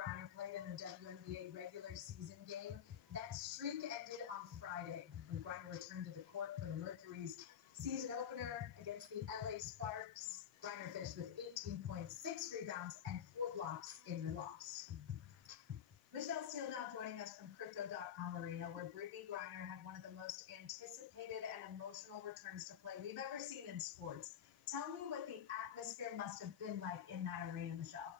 Griner played in the WNBA regular season game. That streak ended on Friday when Griner returned to the court for the Mercury's season opener against the LA Sparks. Griner finished with 18 points, 6 rebounds, and 4 blocks in the loss. Michelle Steele now joining us from Crypto.com Arena, where Brittney Griner had one of the most anticipated and emotional returns to play we've ever seen in sports. Tell me what the atmosphere must have been like in that arena, Michelle.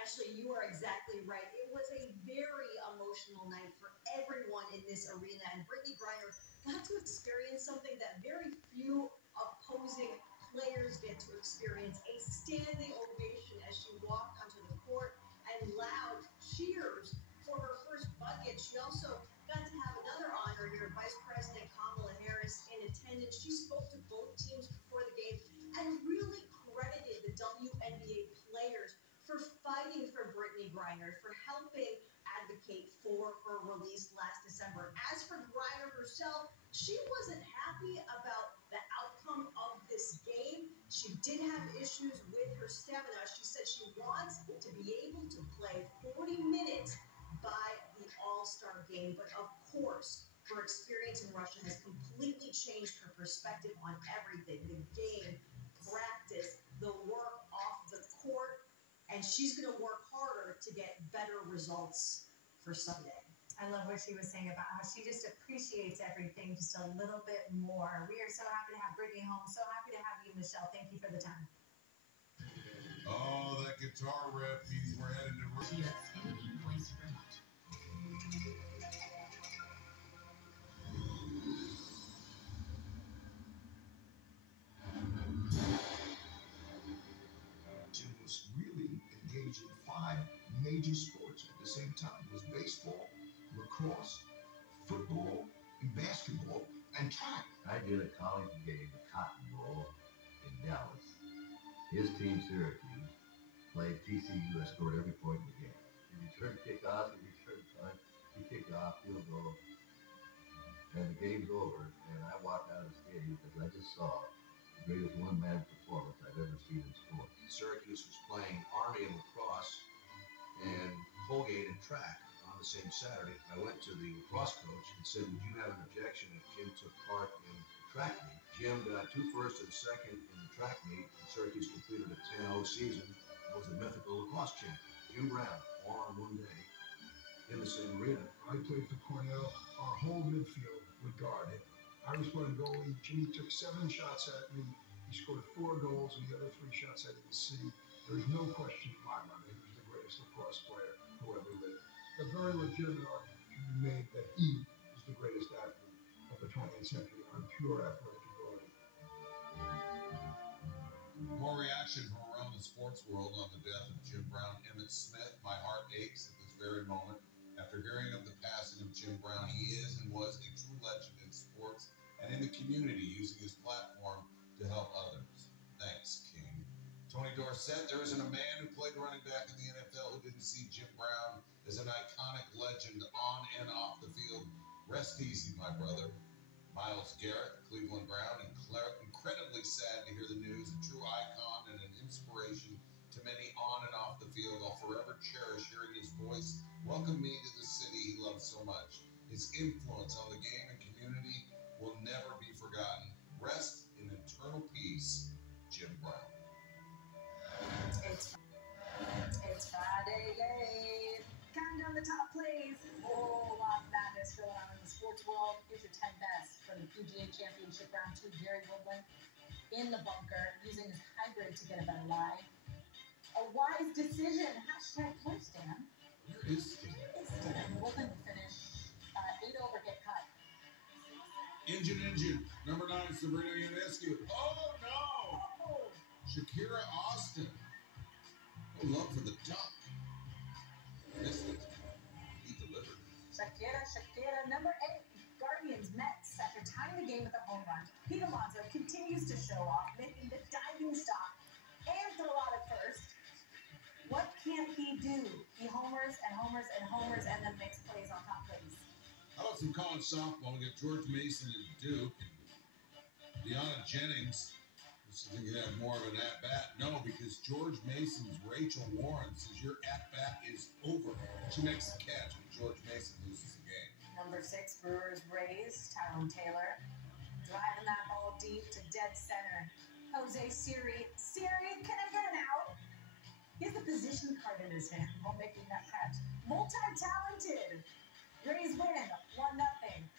Ashley, you are exactly right. It was a very emotional night for everyone in this arena, and Brittney Griner got to experience something that very few opposing players get to experience, a standing ovation as she walked onto the court and loud cheers for her first bucket. She also got to have another honor here. Vice President Kamala Harris in attendance. She spoke to both teams before the game and really credited the WNBA players for fighting for Brittney Griner, for helping advocate for her release last December. As for Griner herself, she wasn't happy about the outcome of this game. She did have issues with her stamina. She said she wants to be able to play 40 minutes by the All-Star game. But of course, her experience in Russia has completely changed her perspective on everything. The game, practice, the work off the court, and she's going to work harder to get better results for Sunday. I love what she was saying about how she just appreciates everything just a little bit more. We are so happy to have Brittney home. So happy to have you, Michelle. Thank you for the time. Oh, that guitar riff. We're headed to Russia. Jim was really engaged in 5 major sports at the same time. It was baseball, lacrosse, football, and basketball, and track. I did a college game, Cotton Bowl, in Dallas. His team, Syracuse, played TCU. I scored every point in the game. He returned kickoff, he returned punt, he kicked off, field goal, and the game's over. And I walked out of the stadium because I just saw the greatest one-man performance I've ever seen in sports. Syracuse was playing Army and lacrosse and Colgate and track on the same Saturday. I went to the lacrosse coach and said, would you have an objection if Jim took part in the track meet? Jim got 2 firsts and second in the track meet, and Syracuse completed a 10-0 season and was the mythical lacrosse champion. Jim Brown, all on one day in the same arena. I played for Cornell. Our whole midfield would guard him. I was playing goalie. Jimmy took 7 shots at me. He scored 4 goals, and the other 3 shots I didn't see. There is no question in my mind that he was the greatest lacrosse player who ever lived. A very legitimate argument can be made that he is the greatest athlete of the 20th century on pure athletic ability. More reaction from around the sports world on the death of Jim Brown. Emmett Smith, my heart aches at this very moment. After hearing of the passing of Jim Brown, he is and was a true legend in sports and in the community, using his platform to help others. Thanks, King. Tony Dorsett, there isn't a man who played running back in the NFL who didn't see Jim Brown as an iconic legend on and off the field. Rest easy, my brother. Myles Garrett, Cleveland Brown, incredibly sad to hear the news. A true icon and an inspiration to many on and off the field. I'll forever cherish hearing his voice welcome me to the city he loved so much. His influence on the game and community will never be forgotten. Rest in eternal peace, Jim Brown. It's Friday, yay! Counting down the top plays. Whole lot of madness going on in the sports world. Here's your 10 best from the PGA Championship Round 2. Gary Woodland in the bunker, using his hybrid to get a better lie. A wise decision. Hashtag post, Dan. Where is Stan? Woodland will finish 8 over, get cut. Engine. Number 9, Sabrina Ionescu. Oh, no! Oh. Shakira Austin. No love for the duck. Missed it. He delivered. Shakira. Number 8, Guardians Mets. After tying the game with a home run, Pete Alonso continues to show off, making the diving stop and throw out at first. What can't he do? He homers and then makes plays on top plays. How about some college softball? We got George Mason and Duke. And Deanna Jennings This is going to have more of an at-bat. No, because George Mason's Rachel Warren says your at-bat is over. She makes the catch, but George Mason loses the game. Number 6, Brewers Rays, Tyrone Taylor. Driving that ball deep to dead center. Jose Siri. Siri, can I get an out? He has the position card in his hand while making that catch. Multi-talented. Rays win, 1-0.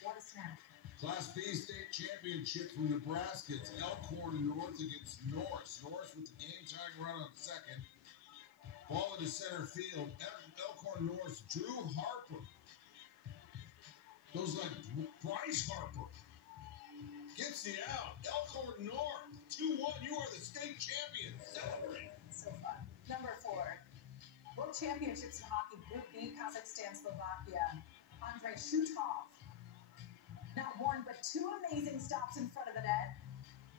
What a snap. Class B state championship from Nebraska. It's Elkhorn North against Norris. Norris with the game-tying run on second. Ball into center field. Elkhorn North, Drew Harper. Goes like Bryce Harper. Gets the out. Elkhorn North, 2-1. You are the state champion. Celebrate. So fun. Number 4. World Championships in Hockey, Group B, Kazakhstan, Slovakia. Andrei Shutov. Not one, but 2 amazing stops in front of the net.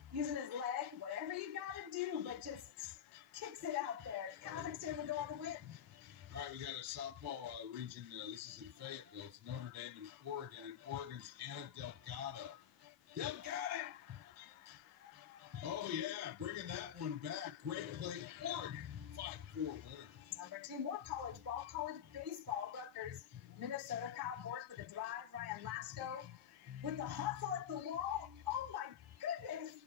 Using his leg, whatever you gotta do, but just kicks it out there. Kazakhstan will go on the win. All right, we got a softball region. This is in Fayetteville. It's Notre Dame and Oregon, and Oregon's Anna Delgado. Delgado! Oh, yeah, bringing that one back. Great play. Oregon, 5-4 winner. Number 2, more college ball, college baseball. Rutgers, Minnesota Cowboys with a drive. Ryan Lasko with the hustle at the wall. Oh my goodness!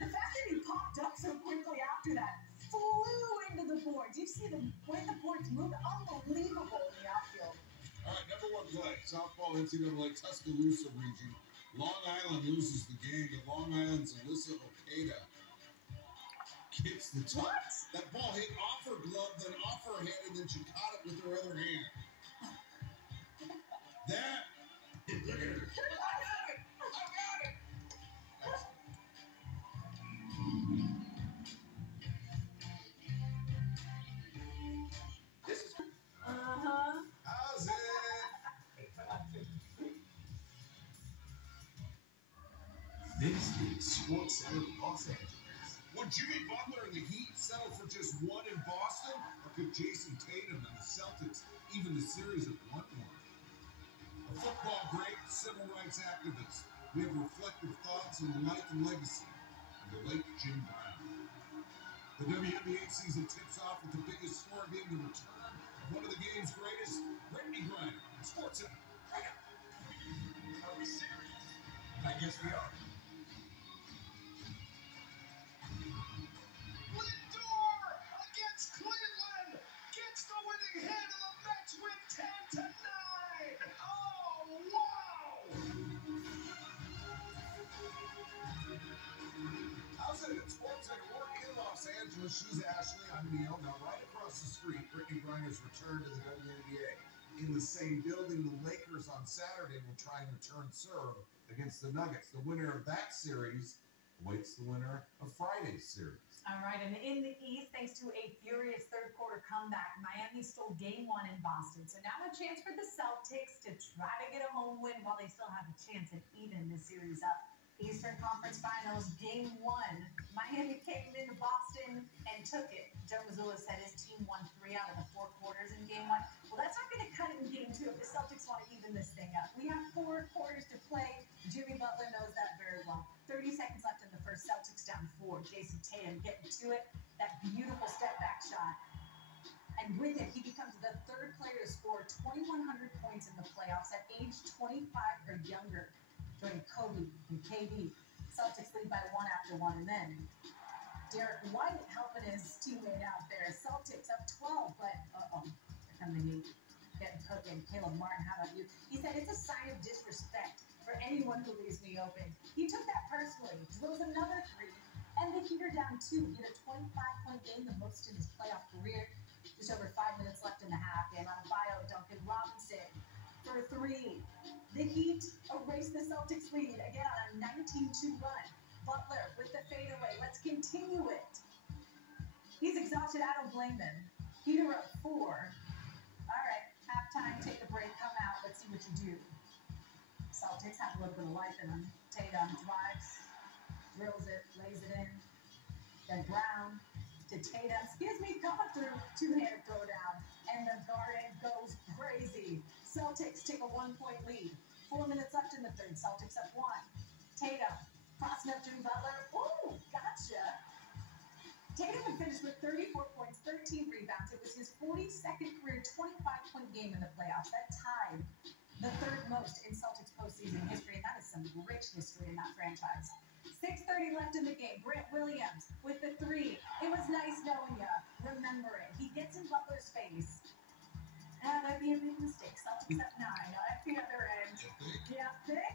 The fact that he popped up so quickly after that flew into the boards. You see the way the boards moved, unbelievable in the outfield. All right, number 1 play. Softball NCAA Tuscaloosa region. Long Island loses the game, but Long Island's Alyssa Okada gets the top. What? That ball hit off her glove, then off her hand, and then she caught it with her other hand. That. Look at her. I got it. This is How's it? This is Sports Center Los Angeles. Would Jimmy Butler and the Heat settle for just 1 in Boston? Or could Jason Tatum and the Celtics even the series at 1-1? A football great, civil rights activist. We have reflective thoughts on the life and legacy of the late Jim Brown. The WNBA season tips off with the biggest story being the return of one of the game's greatest, Brittany Griner. Sports Center. Right up. Are we serious? I guess we are. Lindor against Cleveland gets the winning hit of the match with 10-9. Oh, wow! How's it at Sports Center? We're in Los Angeles. She's Ashley. I'm Neil. Now, right across the street, Brittany Griner's return to the WNBA. In the same building, the Lakers on Saturday will try and return serve against the Nuggets. The winner of that series awaits the winner of Friday's series. All right, and in the East, thanks to a furious third-quarter comeback, Miami stole Game 1 in Boston. So now a chance for the Celtics to try to get a home win while they still have a chance at even this series up. Eastern Conference Finals, Game 1. Miami came into Boston and took it. Joe Mazzulla said his team won 3 out of the 4 quarters in Game 1. Well, that's not going to cut it in Game 2 if the Celtics want to even this thing up. We have 4 quarters to play. Jimmy Butler knows that very well. 30 seconds left in the first. Celtics down 4. Jason Tatum getting to it. That beautiful step-back shot. And with it, he becomes the 3rd player to score 2,100 points in the playoffs at age 25 or younger. Joining Kobe and KD. Celtics lead by 1 after 1. And then Derek White helping his teammate out there. Celtics up 12, but here come the Heat. Getting cooking. Caleb Martin, how about you? He said it's a sign of disrespect for anyone who leaves me open. He took that personally. Drills another 3. And the Heat are down 2. He had a 25-point game, the most in his playoff career. Just over 5 minutes left in the half. And on bio, Duncan Robinson for 3. The Heat erased the Celtics lead again on a 19-2 run. Butler with the fadeaway. Let's continue it. He's exhausted. I don't blame him. Heat are up 4. All right, halftime. Take a break. Come out. Let's see what you do. Celtics have a little bit of life in them. Tatum drives, drills it, lays it in. Then Brown to Tatum. Excuse me, coming through. 2-handed throwdown. And the Garden goes crazy. Celtics take a 1-point lead. 4 minutes left in the third. Celtics up 1. Tatum crossing up to Butler. Ooh, gotcha. Tatum would finish with 34 points, 13 rebounds. It was his 42nd career 25-point game in the playoffs. That tied the third most in Celtics postseason history, and that is some rich history in that franchise. 6:30 left in the game. Grant Williams with the three. It was nice knowing ya. Remember it. He gets in Butler's face. That might be a big mistake. Celtics at 9. At the other end. Yeah, think?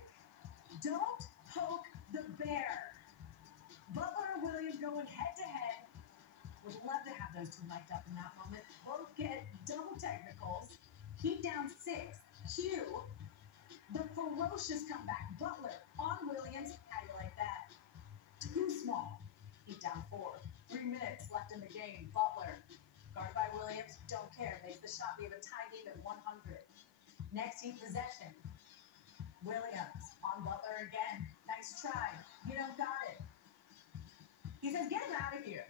Don't poke the bear. Butler and Williams going head-to-head. Would love to have those two mic'd up in that moment. Both get double technicals. Heat down 6. Q. The ferocious comeback. Butler on Williams. How do you like that? Too small. Heat down 4. 3 minutes left in the game. Butler, guarded by Williams, don't care. Makes the shot. We have a tie game at 100. Next Heat possession. Williams on Butler again. Nice try. You don't got it. He says, get him out of here.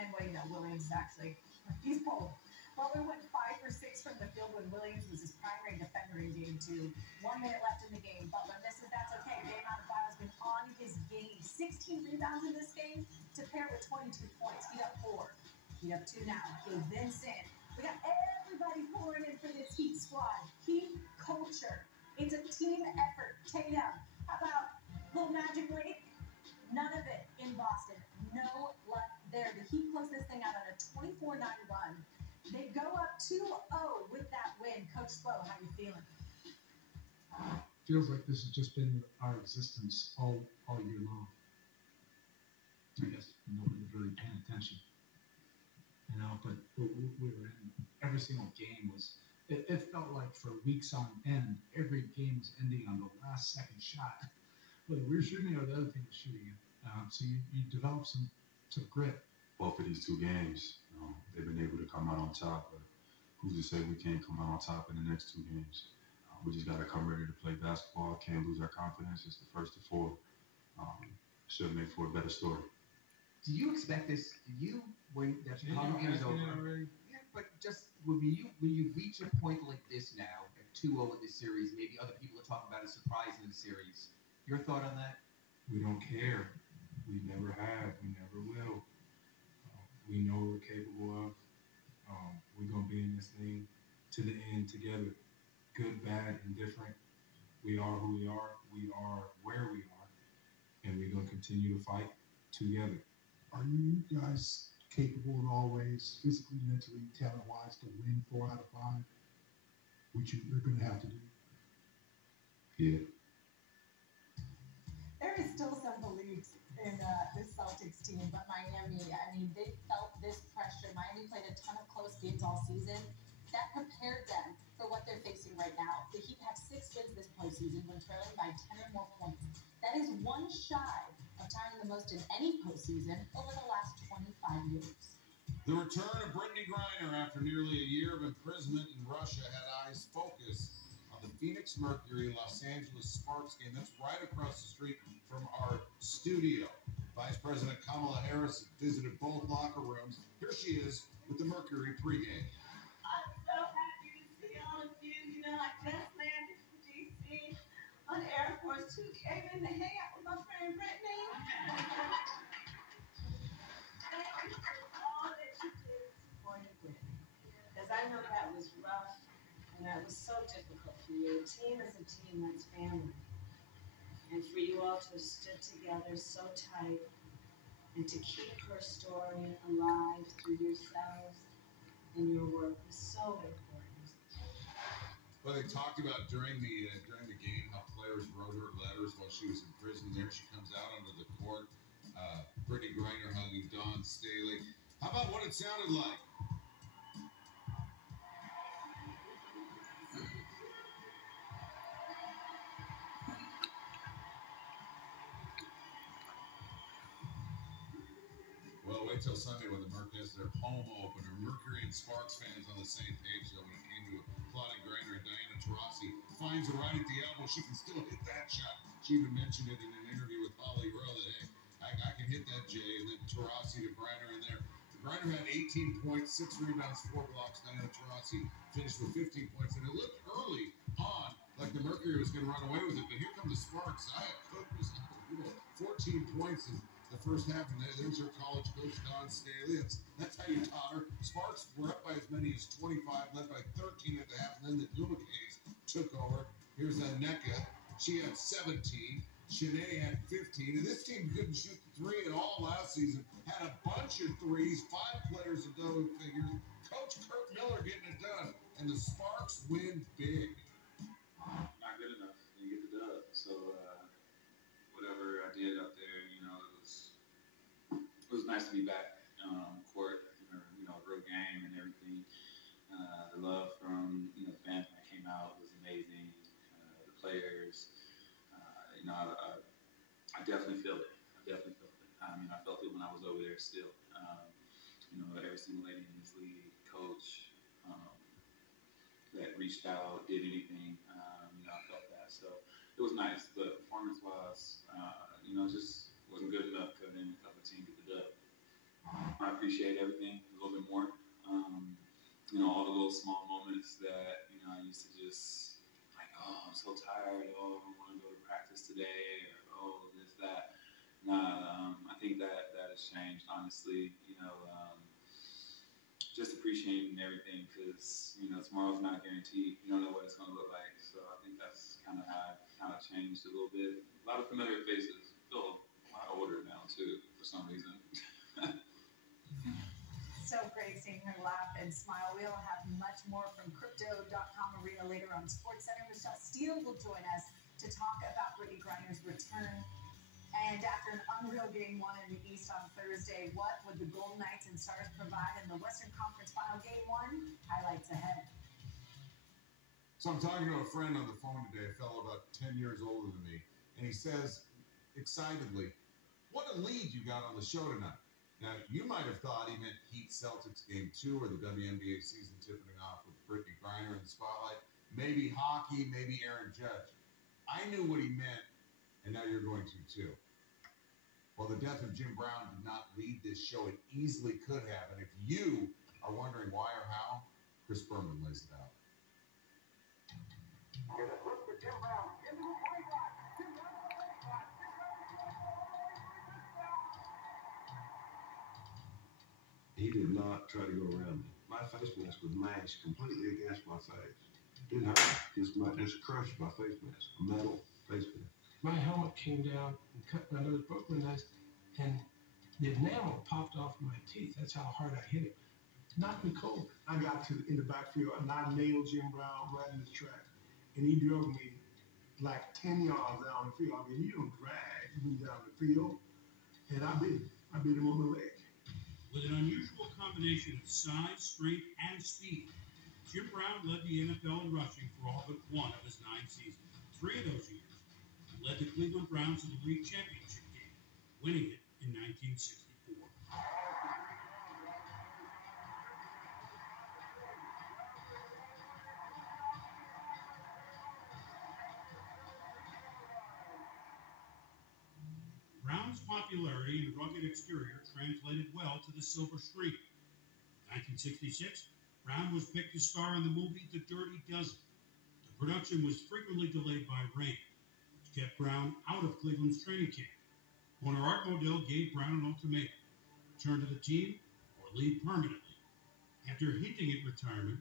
And wait, no, Williams is actually, he's pulled. Butler went 5 for 6 from the field when Williams was his primary defender in game 2. 1 minute left in the game. Butler misses, that's okay. Bam Adebayo's been on his game. 16 rebounds in this game to pair with 22 points. Heat up 4. Heat up 2 now. Gabe Vincent. We got everybody pouring in for this Heat squad. Heat culture. It's a team effort. Tatum. How about little Magic Lake? None of it in Boston. No luck there. The Heat close this thing out on a 24-9 run. They go up 2-0 with that win. Coach Spo, how you feeling? Feels like this has just been our existence all year long. I guess nobody was really paying attention. You know, but we were in every single game was. It felt like for weeks on end, every game was ending on the last second shot. Whether we were shooting or the other team was shooting it. So you develop some grit. Both of these 2 games, they've been able to come out on top. But who's to say we can't come out on top in the next 2 games? We just got to come ready to play basketball. Can't lose our confidence. It's the first of 4. Should make for a better story. Do you expect this? When that Chicago game is over? Yeah, but just will you reach a point like this now at 2-0 in this series? Maybe other people are talking about a surprise in the series. Your thought on that? We don't care. We never have. We never will. We know what we're capable of. We're going to be in this thing to the end together. Good, bad, indifferent. We are who we are. We are where we are. And we're going to continue to fight together. Are you guys capable in all ways, physically, mentally, talent-wise, to win 4 out of 5? Which you're going to have to do? Yeah. There is still some belief in this Celtics team, but Miami, I mean, they felt this pressure. Miami played a ton of close games all season. That prepared them for what they're facing right now. The Heat have 6 wins this postseason when trailing by 10 or more points. That is 1 shy of tying the most in any postseason over the last 25 years. The return of Brittany Griner after nearly a year of imprisonment in Russia had eyes focused on the Phoenix Mercury Los Angeles Sparks game. That's right across the street from our studio. Vice President Kamala Harris visited both locker rooms. Here she is with the Mercury pregame. I'm so happy to see all of you. You know, I just landed from D.C. on Air Force 2, came in to hang out with my friend Brittany. Thank you for all that you did to support Brittany. Because I know that was rough and that was so difficult for you. A team is a team, that's family. And for you all to have stood together so tight and to keep her story alive through yourselves and your work was so important. Well, they talked about during the game how players wrote her letters while she was in prison. There she comes out onto the court. Brittany Griner hugging Dawn Staley. How about what it sounded like? Well, wait till Sunday when the Mercury has their home opener. Mercury and Sparks fans on the same page, though, when it came to applauding Griner. And Diana Taurasi finds her right at the elbow. She can still hit that shot. She even mentioned it in an interview with Holly Rowe that, hey, I can hit that, Jay. And then Taurasi to Griner in there. Griner had 18 points, 6 rebounds, 4 blocks. Diana Taurasi finished with 15 points. And it looked early on like the Mercury was going to run away with it. But here come the Sparks. Zaya Cook was unbelievable. 14 points. And the first half, and there's her college coach, Don Staley. That's how you taught her. Sparks were up by as many as 25, led by 13 at the half, and then the Dumacays took over. Here's Nneka. She had 17. Shanae had 15. And this team couldn't shoot three at all last season. Had a bunch of threes, 5 players in double figures. Coach Kurt Miller getting it done. And the Sparks win big. Not good enough. You get the dub. So, whatever I did out there, it was nice to be back on court, a real game and everything. The love from, the fans when I came out was amazing. The players, I definitely feel it. I felt it when I was over there still. Every single lady in this league, coach, that reached out, did anything, I felt that. So it was nice, but performance-wise, just wasn't good enough to then help the team get the dub. I appreciate everything a little bit more. All the little small moments that, I used to just I'm so tired. I don't want to go to practice today. Or, this, that. I think that has changed, honestly. Just appreciating everything because, tomorrow's not guaranteed. You don't know what it's going to look like. So I think that's kind of how it changed a little bit. A lot of familiar faces. Feel a lot older now, too, for some reason. So great seeing her laugh and smile. We'll have much more from Crypto.com Arena later on SportsCenter. Michelle Steele will join us to talk about Brittney Griner's return. And after an unreal Game 1 in the East on Thursday, what would the Golden Knights and Stars provide in the Western Conference Final Game 1? Highlights ahead. So I'm talking to a friend on the phone today, a fellow about 10 years older than me, and he says excitedly, "What a lead you got on the show tonight." Now, you might have thought he meant Heat Celtics Game 2 or the WNBA season tipping off with Brittney Griner in the spotlight. Maybe hockey, maybe Aaron Judge. I knew what he meant, and now you're going to too. Well, the death of Jim Brown did not lead this show. It easily could have. And if you are wondering why or how, Chris Berman lays it out. He did not try to go around me. My face mask was mashed completely against my face. Didn't hurt. Just crushed my face mask. A metal face mask. My helmet came down and cut my nose, broke my nose, and the enamel popped off my teeth. That's how hard I hit it. It knocked me cold. I got in the backfield and I nailed Jim Brown right in the track. And he drove me like 10 yards down the field. I mean, you don't drag me down the field. And I bit him. I bit him on the leg. With an unusual combination of size, strength, and speed, Jim Brown led the NFL in rushing for all but one of his 9 seasons. 3 of those years, he led the Cleveland Browns to the league championship game, winning it in 1964. Brown's popularity and rugged exterior translated well to the silver screen. In 1966, Brown was picked to star in the movie The Dirty Dozen. The production was frequently delayed by rain, which kept Brown out of Cleveland's training camp. Owner Art Modell gave Brown an ultimatum: return to the team or leave permanently. After hinting at retirement,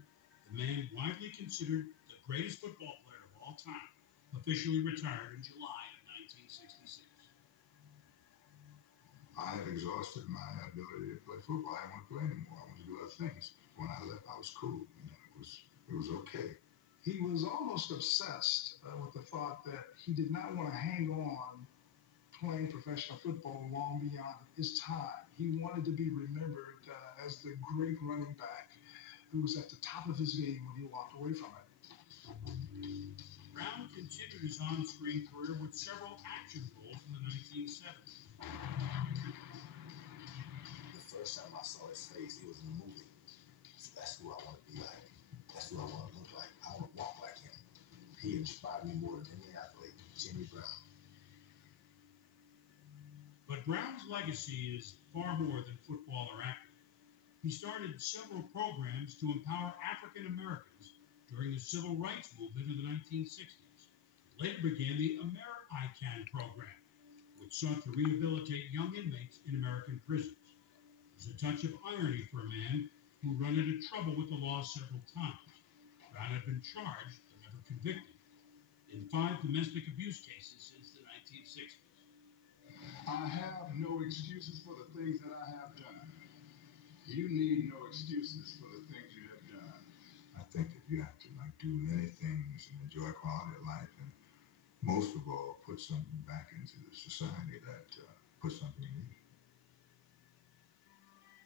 the man widely considered the greatest football player of all time officially retired in July of 1966. I had exhausted my ability to play football. I didn't want to play anymore. I wanted to do other things. When I left, I was cool. It was okay. He was almost obsessed with the thought that he did not want to hang on playing professional football long beyond his time. He wanted to be remembered as the great running back who was at the top of his game when he walked away from it. Brown continued his on-screen career with several action roles in the 1970s. The first time I saw his face, he was in the movie. So that's who I want to be like. That's who I want to look like. I want to walk like him. He inspired me more than any athlete, Jimmy Brown. But Brown's legacy is far more than football or acting. He started several programs to empower African Americans during the civil rights movement in the 1960s. Later began the AmeriICAN program, which sought to rehabilitate young inmates in American prisons. There's a touch of irony for a man who run into trouble with the law several times. Brown had been charged but never convicted in 5 domestic abuse cases since the 1960s. I have no excuses for the things that I have done. You need no excuses for the things you have done. I think that you have to do many things and enjoy quality of life, and most of all, put something back into the society that puts something in you.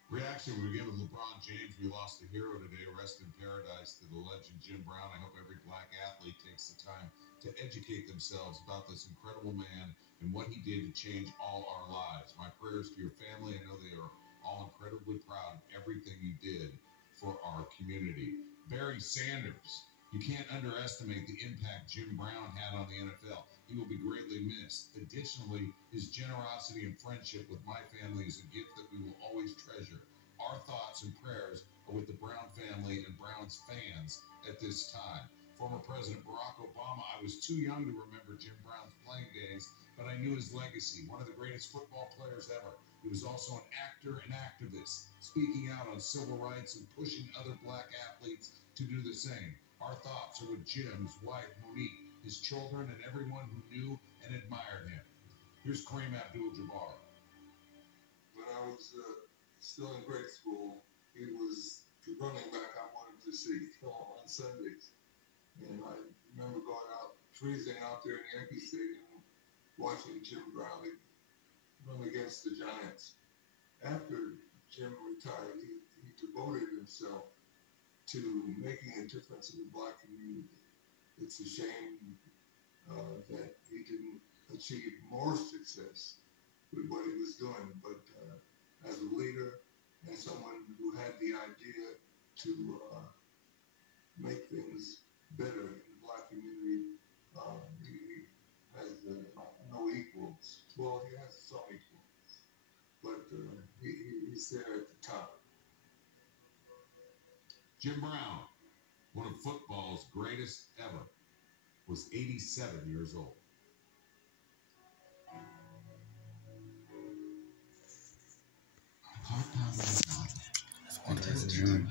Reaction we begin with LeBron James. We lost a hero today. Rest in paradise to the legend Jim Brown. I hope every black athlete takes the time to educate themselves about this incredible man and what he did to change all our lives. My prayers to your family. I know they are all incredibly proud of everything you did for our community. Barry Sanders. You can't underestimate the impact Jim Brown had on the NFL. He will be greatly missed. Additionally, his generosity and friendship with my family is a gift that we will always treasure. Our thoughts and prayers are with the Brown family and Brown's fans at this time. Former President Barack Obama, I was too young to remember Jim Brown's playing days, but I knew his legacy. One of the greatest football players ever. He was also an actor and activist, speaking out on civil rights and pushing other black athletes to do the same. Our thoughts are with Jim's wife, Monique, his children, and everyone who knew and admired him. Here's Kareem Abdul-Jabbar. When I was still in grade school, he was the running back I wanted to see on Sundays. And I remember going out, freezing out there in Yankee Stadium, watching Jim Brown run against the Giants. After Jim retired, he devoted himself to making a difference in the black community. It's a shame that he didn't achieve more success with what he was doing, but as a leader and someone who had the idea to make things better in the black community, he has no equals. Well, he has some equals, but he's there at the top. Jim Brown, one of football's greatest ever, was 87 years old. Until June